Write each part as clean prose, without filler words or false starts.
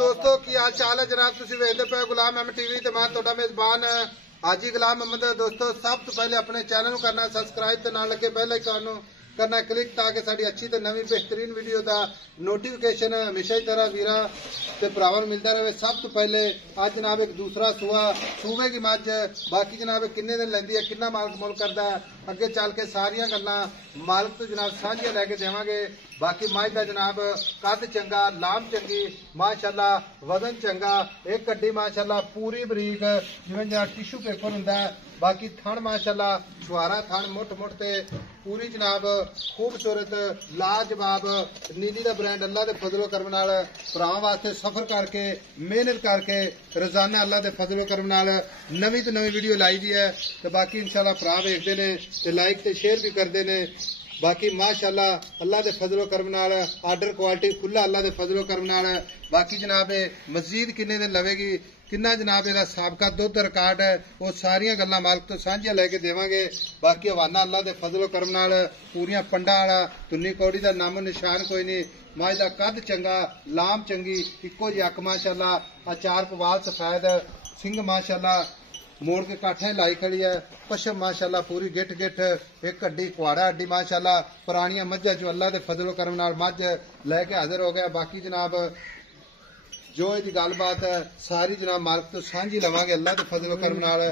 दोस्तों की हाल चाल है जनाब तुसीं वेखदे पे गुलाम अहमद टीवी ते मैं तुहाडा मेजबान हाजी गुलाम अहमद। दोस्तों सब तो पहले अपने चैनल को करना सबसक्राइब ते नाल लगे बेल आइकन नूं करना क्लिक ताकि साडी अच्छी ते नवी बेहतरीन वीडियो दा नोटिफिकेशन हमेशा ही तरह वीरा ते भरावां नूं मिलदा रहे। सब तो पहले आज जनाब एक दूसरा सूबे की मझ बाकी जनाब किन्ने दिन लैंदी है किन्ना मालक मुल करदा है अगे चल के सारियां गल्लां मालक तो जनाब साझियां लैके देवांगे। बाकी मझ दा जनाब कद चंगा लाम चंगी माशाअल्लाह वजन चंगा एक कड्डी माशाअल्लाह पूरी बरीक जिवें जनाब टिशू पेपर हुंदा है। बाकी थण माशाअल्लाह छुहारा थण मुठ मुठ ते पूरी जनाब खूबसूरत लाजवाब नीली दा ब्रांड अल्लाह दे फजलो करम नाल भरावां वास्ते सफर करके मेहनत करके रोजाना अल्लाह दे फजलो करम नाल नवी तो नवी वीडियो लाई दी है। तो बाकी इंशाअल्लाह भरा वेखदे ने ते लाइक ते शेयर भी करदे ने। बाकी माशाअल्लाह अल्लाह दे फजलो करम नाल आर्डर क्वालिटी खुला अल्लाह दे फजलो करम नाल। बाकी जनाब मजीद किन्ने दिन लवेगी किन्ना जनाब इहदा साबका दुध रिकॉर्ड है वो सारियां गल्लां मालक तो साझियां लैके देवांगे। बाकी हवाना अल्लाह दे फजलो करम नाल पूरियां पंडा वाला तुन्नी कौड़ी दा नामो निशान कोई नहीं। मझ दा कद चंगा लाम चंगी इक्को जी अक माशाअल्लाह अचार पवाल सफेद सिंह माशाअल्लाह मोड़ के काठे लाई खड़ी है पशम माशाअल्लाह पूरी गिठ गिठ एक हड्डी कुआड़ा हड्डी माशाअल्लाह पुरानियां मझां जो अल्लाह दे फजलो करम नाल मझ लैके हाजिर हो गया। बाकी जनाब जो इसकी गलबात है सारी जनाब मालक तो सांझी लवांगे अल्लाह के फजलो करम नाल।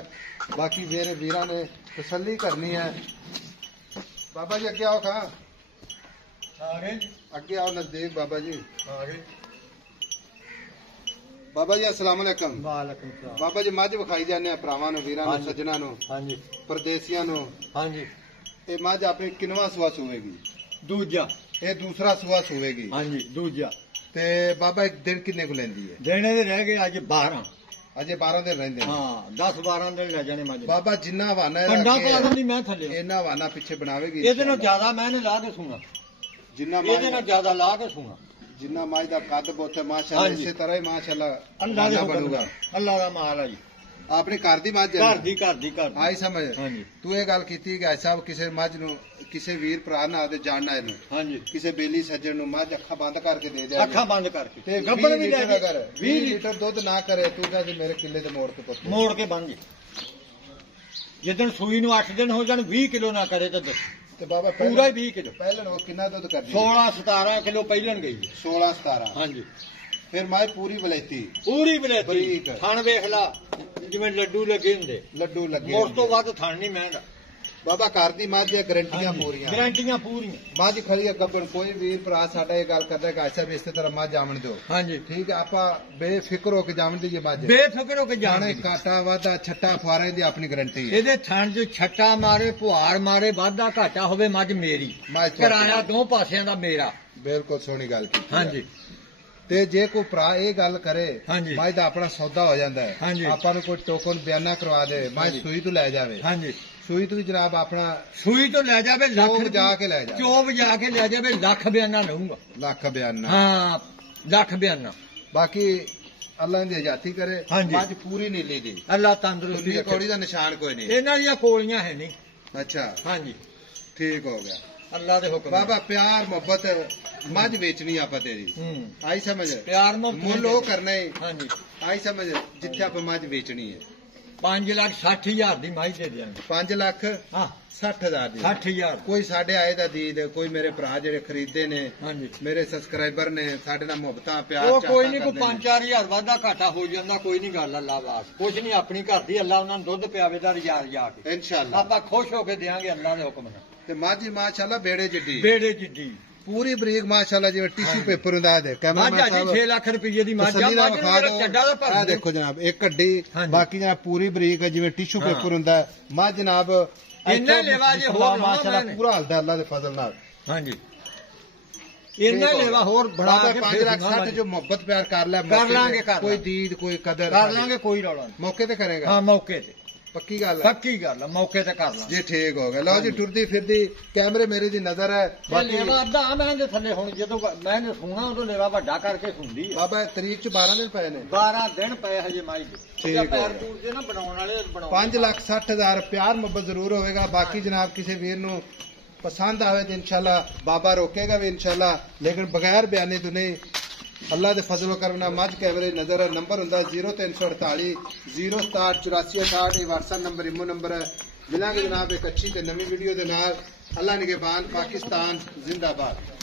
बाकी मेरे वीरां ने तसल्ली करनी है। बाबा जी अगे आओ खा अगे आओ नजदीक बाबा जी बाबा जी अस्सलाम वालेकुम। वालेकुम सलाम। बाबा जी मझ विखाई जाने भरावां नूं वीरां नूं सज्जनां नूं परदेसियां नूं ये मझ अपनी किनवा सुआ सूवेगी दूजा ये दूसरा सुआ सूवेगी दूजा ते बाबा एक दिन किन्ने को लेंदी है देने दे रह गए अज 12 अजे 12 दिन रहंदे हां 10-12 दिन रह जाने मज बाबा जिन्ना हवाना है पंडा को दी मैं थले इना हवाना पीछे बनावेगी ਇਹਦੇ ਨਾਲ ਜ਼ਿਆਦਾ मैंने ला के सूंगा जिन्ना ਇਹਦੇ ਨਾਲ ਜ਼ਿਆਦਾ ला के सूंगा जिन्ना माज दा कद बोते माशाअल्लाह इसी तरह ही माशाअल्लाह अल्लाह दा बनूगा अल्लाह दा माल है जी अपनी घर दी मज घर दी आई समझ तू ये गल कीती कि साहब किसी मज नु किसी वीर भरा ना दे जानना है हां जी किसी बेली सज्जन नु मज अखा बंद करके दे दे अखा बंद करके ते गब्बन भी ले अगर 20 लीटर दूध ना करे तू कह मेरे किले ते मोड़ के बन जी जिदन सूई नु 8 दिन हो जान 20 किलो ना करे तो बाबा पूरा ही 20 किलो पहले वो कितना दूध कर 16-17 किलो पहलन गई 16-17 हां जी फिर माए पूरी बलेती थान वेख ला जिवें लड्डू लगे हुंदे लड्डू लगे मोर तो वध थान नहीं महंगा बाबा घर दी मझ गारंटियां पूरियां मझ खड़ी है गब्बन कोई वीर भरा साडा ये गल करदा कि ऐसा भी इस तरह मझ जामण दो हां जी ठीक है आपा बेफिक्र होके जामण दी मझ बेफिक्र होके जाने काटा वादा छट्टा फुआरे दी अपनी गारंटी है ਇਹਦੇ ਥਣ जो छट्टा मारे पुहाड़ मारे वादा घाटा होवे मझ मेरी किराया दो पासियां दा मेरा बिल्कुल सोहनी गल की हां जी ते जे कोई भरा ये गल करे मझ दा अपना सौदा हो जांदा है आपां नूं कोई टोकन बयाना करवा दे मझ सूई तो लै जावे हां जी सूई तो भी जनाब अपना सूई तो लै जावे लाख जाके लै जावे चोब जाके लै जावे लाख बयाना लऊंगा लाख बयाना हां लाख बयाना बाकी अल्लाह दी आजादी करे मझ पूरी नीली दी अल्लाह तंदुरुस्ती रखे कौड़ी दा निशान कोई नहीं इन्हां दी कोलियां है नहीं अच्छा हां जी ठीक हो गया अल्लाह दे हुक्म बाबा प्यार मोहब्बत मझ बेचनी आपा तेरी आई समझ प्यार मुल वो करना है हां जी आई समझ जिथे आप मझ बेचनी है 5,60,000 दी माई दे देंगे 5,60,000 दी 60,000 कोई साडे आए दा दीद कोई मेरे भरा जेड़े खरीदे ने हां जी मेरे सब्सक्राइबर ने साडे नाल मोहब्बतां प्यार चाहता कोई नहीं कोई 5-4,000 वादा घाटा हो जांदा कोई नहीं गल अल्लाह वास कुछ नहीं अपनी घर दी अल्लाह उन्हां दुध पियावे दा रियाज जा के इंशाअल्लाह आपा खुश हो के देंगे अल्लाह दे हुक्म नाल ते माजी माशाअल्लाह बेड़े जिड्डी पूरी बरीक माशाअल्लाह जिवें टिश्यू पेपर हुंदा है कैमरामैन साहब 6 लाख रुपए दी माजा चड्डा दा भर देखो जनाब एक हड्डी बाकी जनाब पूरी बरीक है जिवें टिश्यू पेपर हुंदा है मां जनाब इन्ना लेवा जे होर माशाअल्लाह पूरा हलदा अल्लाह दे फजल नाल हां जी इन्ना लेवा होर बढ़ा के 5,60,000 जो मोहब्बत प्यार कर लांगे कोई दीद कोई कदर कर लांगे कोई रौला मौके ते करेगा हां मौके ते पक्की गल है मौके ते कर ला जी ठीक हो गया लो जी टुरदी फिरदी कैमरे मेरी दी नजर है बाकी लेवा अद्धा मैं दे थले हुन जदों मैंने सुना उदों लेवा वड्डा करके सुंदी बाबा तरीक च 12 दिन पए ने 12 दिन पए हजे माई दे पैर दूर दे ना बनाउण वाले बनाउण 5,60,000 प्यार मोहब्बत जरूर होएगा। बाकी जनाब किसी वीर नूं पसंद आवे तो इंशाल्लाह बाबा रोकेगा भी इंशाल्लाह लेकिन बगैर बयाने तो नहीं ਅੱਲਾ ਦੇ ਫਜ਼ਲ ਕਰਮ ਨਾਲ ਮੱਝ ਕੈਮਰੇ ਨਜ਼ਰ ਨੰਬਰ ਹੁੰਦਾ 0348 067 8468 ਇਹ WhatsApp ਨੰਬਰ ਇਮੋ ਨੰਬਰ ਹੈ। ਮਿਲਾਂਗੇ ਜਨਾਬ ਇੱਕ ਅੱਛੀ ਤੇ ਨਵੀਂ ਵੀਡੀਓ ਦੇ ਨਾਲ। ਅੱਲਾ ਨਿਗਹਿਬਾਨ। ਪਾਕਿस्तान जिंदाबाद।